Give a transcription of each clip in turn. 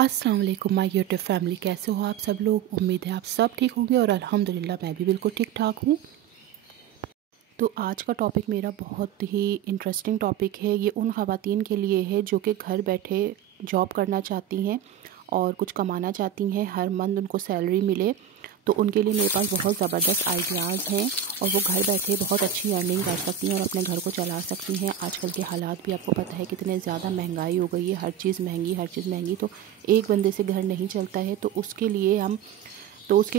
अस्सलाम वालेकुम my YouTube family. कैसे हो आप सब लोग? उम्मीद है आप सब ठीक होंगे और अल्हम्दुलिल्लाह मैं भी बिल्कुल ठीक ठाक हूँ। तो आज का टॉपिक मेरा बहुत ही इंटरेस्टिंग टॉपिक है। ये उन ख़वातीन के लिए है जो कि घर बैठे जॉब करना चाहती हैं और कुछ कमाना चाहती हैं, हर मंथ उनको सैलरी मिले। तो उनके लिए मेरे पास बहुत ज़बरदस्त आइडियाज़ हैं और वो घर बैठे बहुत अच्छी अर्निंग कर सकती हैं और अपने घर को चला सकती हैं। आजकल के हालात भी आपको पता है कितने ज़्यादा महंगाई हो गई है, हर चीज़ महंगी। तो एक बंदे से घर नहीं चलता है। तो उसके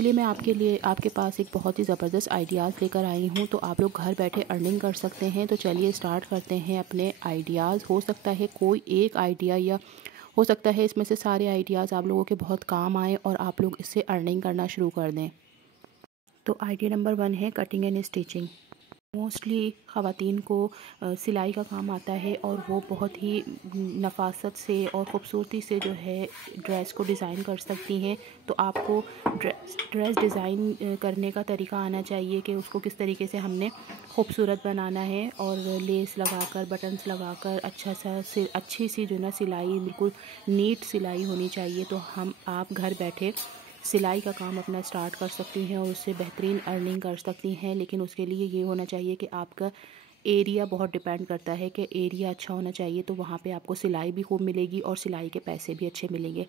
लिए मैं आपके पास एक बहुत ही ज़बरदस्त आइडियाज़ लेकर आई हूँ। तो आप लोग घर बैठे अर्निंग कर सकते हैं। तो चलिए स्टार्ट करते हैं अपने आइडियाज़। हो सकता है कोई एक आइडिया या हो सकता है इसमें से सारे आइडियाज़ आप लोगों के बहुत काम आए और आप लोग इससे अर्निंग करना शुरू कर दें। तो आइडिया नंबर 1 है कटिंग एंड स्टिचिंग। मोस्टली ख़वातीन को सिलाई का काम आता है और वो बहुत ही नफ़ासत से और ख़ूबसूरती से जो है ड्रेस को डिज़ाइन कर सकती हैं। तो आपको ड्रेस डिज़ाइन करने का तरीका आना चाहिए कि उसको किस तरीके से हमने खूबसूरत बनाना है और लेस लगाकर बटन्स लगाकर अच्छी सी जो ना सिलाई, बिल्कुल नीट सिलाई होनी चाहिए। तो आप घर बैठे सिलाई का काम अपना स्टार्ट कर सकती हैं और उससे बेहतरीन अर्निंग कर सकती हैं। लेकिन उसके लिए ये होना चाहिए कि आपका एरिया बहुत डिपेंड करता है कि एरिया अच्छा होना चाहिए। तो वहाँ पे आपको सिलाई भी खूब मिलेगी और सिलाई के पैसे भी अच्छे मिलेंगे।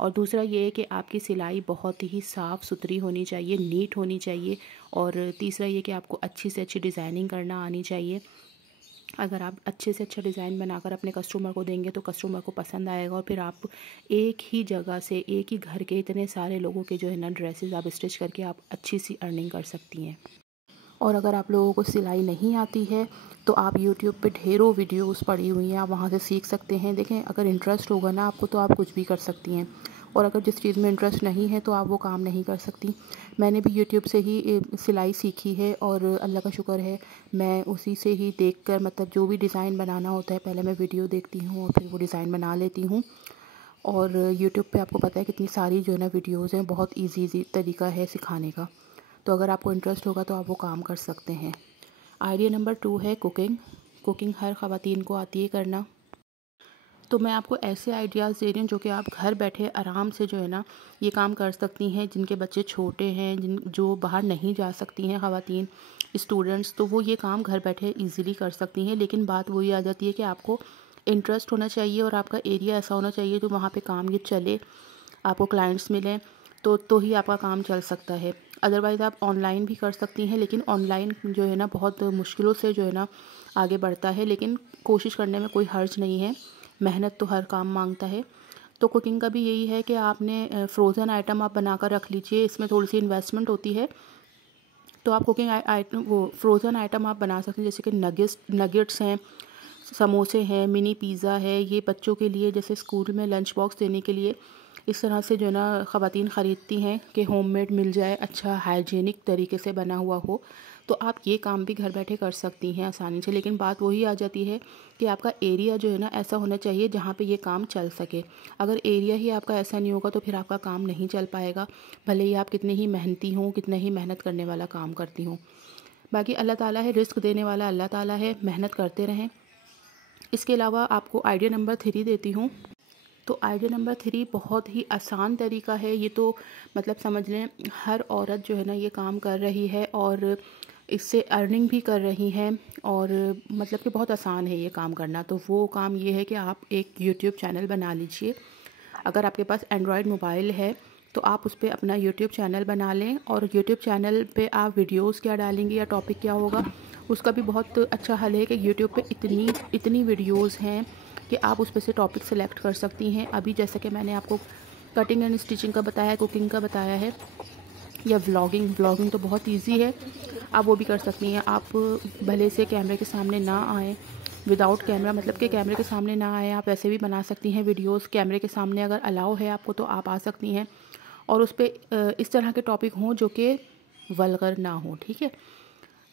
और दूसरा ये है कि आपकी सिलाई बहुत ही साफ़ सुथरी होनी चाहिए, नीट होनी चाहिए। और तीसरा ये कि आपको अच्छी से अच्छी डिज़ाइनिंग करना आनी चाहिए। अगर आप अच्छे से अच्छा डिज़ाइन बनाकर अपने कस्टमर को देंगे तो कस्टमर को पसंद आएगा और फिर आप एक ही जगह से, एक ही घर के इतने सारे लोगों के जो है ना ड्रेसेस आप स्टिच करके आप अच्छी सी अर्निंग कर सकती हैं। और अगर आप लोगों को सिलाई नहीं आती है तो आप यूट्यूब पे ढेरों वीडियोस पड़ी हुई हैं, आप वहाँ से सीख सकते हैं। देखें, अगर इंटरेस्ट होगा ना आपको तो आप कुछ भी कर सकती हैं। और अगर जिस चीज़ में इंटरेस्ट नहीं है तो आप वो काम नहीं कर सकती। मैंने भी यूट्यूब से ही सिलाई सीखी है और अल्लाह का शुक्र है मैं उसी से ही देखकर, मतलब जो भी डिज़ाइन बनाना होता है पहले मैं वीडियो देखती हूँ और फिर वो डिज़ाइन बना लेती हूँ। और यूट्यूब पे आपको पता है कितनी सारी जो है ना वीडियोज़ हैं, बहुत ईज़ी तरीका है सिखाने का। तो अगर आपको इंटरेस्ट होगा तो आप वो काम कर सकते हैं। आइडिया नंबर 2 है कुकिंग। कुकिंग हर ख़वातीन को आती है करना। तो मैं आपको ऐसे आइडियाज़ दे रही हूँ जो कि आप घर बैठे आराम से जो है ना ये काम कर सकती हैं। जिनके बच्चे छोटे हैं, जो बाहर नहीं जा सकती हैं ख़वातीन, स्टूडेंट्स, तो वो ये काम घर बैठे इजीली कर सकती हैं। लेकिन बात वही आ जाती है कि आपको इंटरेस्ट होना चाहिए और आपका एरिया ऐसा होना चाहिए जो वहाँ पे काम ये चले, आपको क्लाइंट्स मिलें तो ही आपका काम चल सकता है। अदरवाइज़ आप ऑनलाइन भी कर सकती हैं, लेकिन ऑनलाइन जो है ना बहुत मुश्किलों से जो है ना आगे बढ़ता है। लेकिन कोशिश करने में कोई हर्ज नहीं है, मेहनत तो हर काम मांगता है। तो कुकिंग का भी यही है कि आपने फ्रोज़न आइटम आप बनाकर रख लीजिए, इसमें थोड़ी सी इन्वेस्टमेंट होती है। तो आप कुकिंग आइटम, वो फ्रोज़न आइटम आप बना सकते हैं, जैसे कि नगेट्स हैं, समोसे हैं, मिनी पिज़्ज़ा है। ये बच्चों के लिए जैसे स्कूल में लंच बॉक्स देने के लिए इस तरह से जो है ना ख़वातीन ख़रीदती हैं कि होममेड मिल जाए, अच्छा हाइजीनिक तरीके से बना हुआ हो। तो आप ये काम भी घर बैठे कर सकती हैं आसानी से। लेकिन बात वही आ जाती है कि आपका एरिया जो है ना ऐसा होना चाहिए जहाँ पे ये काम चल सके। अगर एरिया ही आपका ऐसा नहीं होगा तो फिर आपका काम नहीं चल पाएगा, भले ही आप कितने ही मेहनती हों, कितने ही मेहनत करने वाला काम करती हों। बाकी अल्लाह ताला है, रिस्क देने वाला अल्लाह ताला है, मेहनत करते रहें। इसके अलावा आपको आइडिया नंबर 3 देती हूँ। तो आइडिया नंबर 3 बहुत ही आसान तरीका है। ये तो मतलब समझ लें हर औरत जो है ना ये काम कर रही है और इससे अर्निंग भी कर रही हैं और मतलब कि बहुत आसान है ये काम करना। तो वो काम ये है कि आप एक यूट्यूब चैनल बना लीजिए। अगर आपके पास एंड्रॉयड मोबाइल है तो आप उस पर अपना यूट्यूब चैनल बना लें और यूट्यूब चैनल पे आप वीडियोस क्या डालेंगे या टॉपिक क्या होगा उसका भी बहुत अच्छा हल है कि यूट्यूब पे इतनी वीडियोस हैं कि आप उस पर से टॉपिक सेलेक्ट कर सकती हैं। अभी जैसे कि मैंने आपको कटिंग एंड स्टिचिंग का बताया है, कुकिंग का बताया है, या व्लॉगिंग तो बहुत इजी है, आप वो भी कर सकती हैं। आप भले से कैमरे के सामने ना आएँ, विदाउट कैमरा मतलब कि कैमरे के सामने ना आए, आप ऐसे भी बना सकती हैं वीडियोस। कैमरे के सामने अगर अलाउ है आपको तो आप आ सकती हैं और उस पर इस तरह के टॉपिक हों जो कि वल्गर ना हो, ठीक है।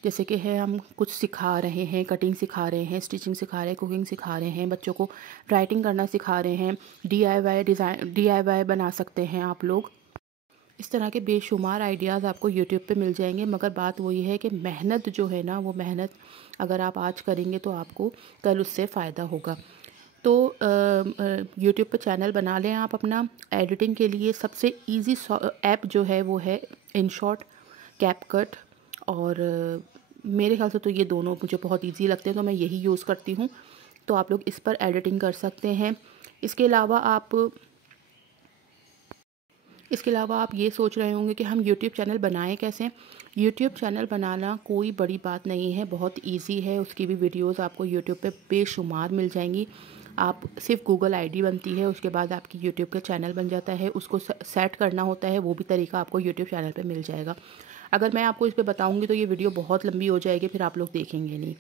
जैसे कि है हम कुछ सिखा रहे हैं, कटिंग सिखा रहे हैं, स्टिचिंग सिखा रहे हैं, कुकिंग सिखा रहे हैं, बच्चों को राइटिंग करना सिखा रहे हैं, DIY बना सकते हैं आप लोग। इस तरह के बेशुमार आइडियाज़ आपको यूट्यूब पे मिल जाएंगे। मगर बात वही है कि मेहनत जो है ना, वो मेहनत अगर आप आज करेंगे तो आपको कल उससे फ़ायदा होगा। तो यूट्यूब पे चैनल बना लें आप अपना। एडिटिंग के लिए सबसे इजी ऐप जो है वो है InShot, CapCut, और मेरे ख्याल से तो ये दोनों मुझे बहुत इजी लगते हैं, तो मैं यही यूज़ करती हूँ। तो आप लोग इस पर एडिटिंग कर सकते हैं। इसके अलावा आप ये सोच रहे होंगे कि हम यूट्यूब चैनल बनाएं कैसे। यूट्यूब चैनल बनाना कोई बड़ी बात नहीं है, बहुत इजी है। उसकी भी वीडियोस आपको यूट्यूब पे बेशुमार मिल जाएंगी। आप सिर्फ गूगल आईडी बनती है, उसके बाद आपकी यूट्यूब का चैनल बन जाता है। उसको सेट करना होता है, वो भी तरीका आपको यूट्यूब चैनल पे मिल जाएगा। अगर मैं आपको इस पर बताऊँगी तो ये वीडियो बहुत लंबी हो जाएगी, फिर आप लोग देखेंगे नहीं।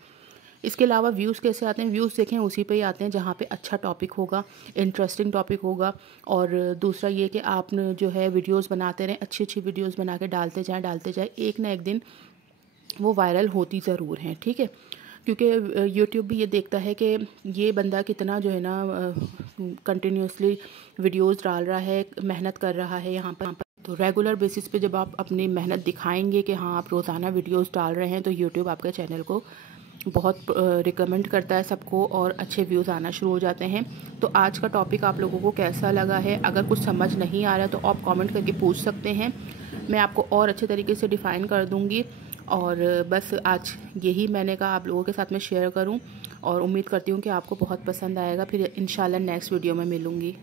इसके अलावा व्यूज़ कैसे आते हैं, व्यूज़ देखें उसी पे ही आते हैं जहाँ पे अच्छा टॉपिक होगा, इंटरेस्टिंग टॉपिक होगा। और दूसरा ये कि आप जो है वीडियोस बनाते रहें, अच्छी अच्छी वीडियोस बना के डालते जाएं, एक ना एक दिन वो वायरल होती ज़रूर हैं, ठीक है। क्योंकि यूट्यूब भी ये देखता है कि ये बंदा कितना जो है ना कंटिन्यूसली वीडियोस डाल रहा है, मेहनत कर रहा है यहाँ पर। तो रेगुलर बेसिस पे जब आप अपनी मेहनत दिखाएंगे कि हाँ आप रोज़ाना वीडियोस डाल रहे हैं, तो यूट्यूब आपके चैनल को बहुत रिकमेंड करता है सबको, और अच्छे व्यूज़ आना शुरू हो जाते हैं। तो आज का टॉपिक आप लोगों को कैसा लगा है? अगर कुछ समझ नहीं आ रहा है तो आप कमेंट करके पूछ सकते हैं, मैं आपको और अच्छे तरीके से डिफ़ाइन कर दूँगी। और बस आज यही मैंने कहा आप लोगों के साथ में शेयर करूं, और उम्मीद करती हूं कि आपको बहुत पसंद आएगा। फिर इंशाल्लाह नेक्स्ट वीडियो में मिलूँगी।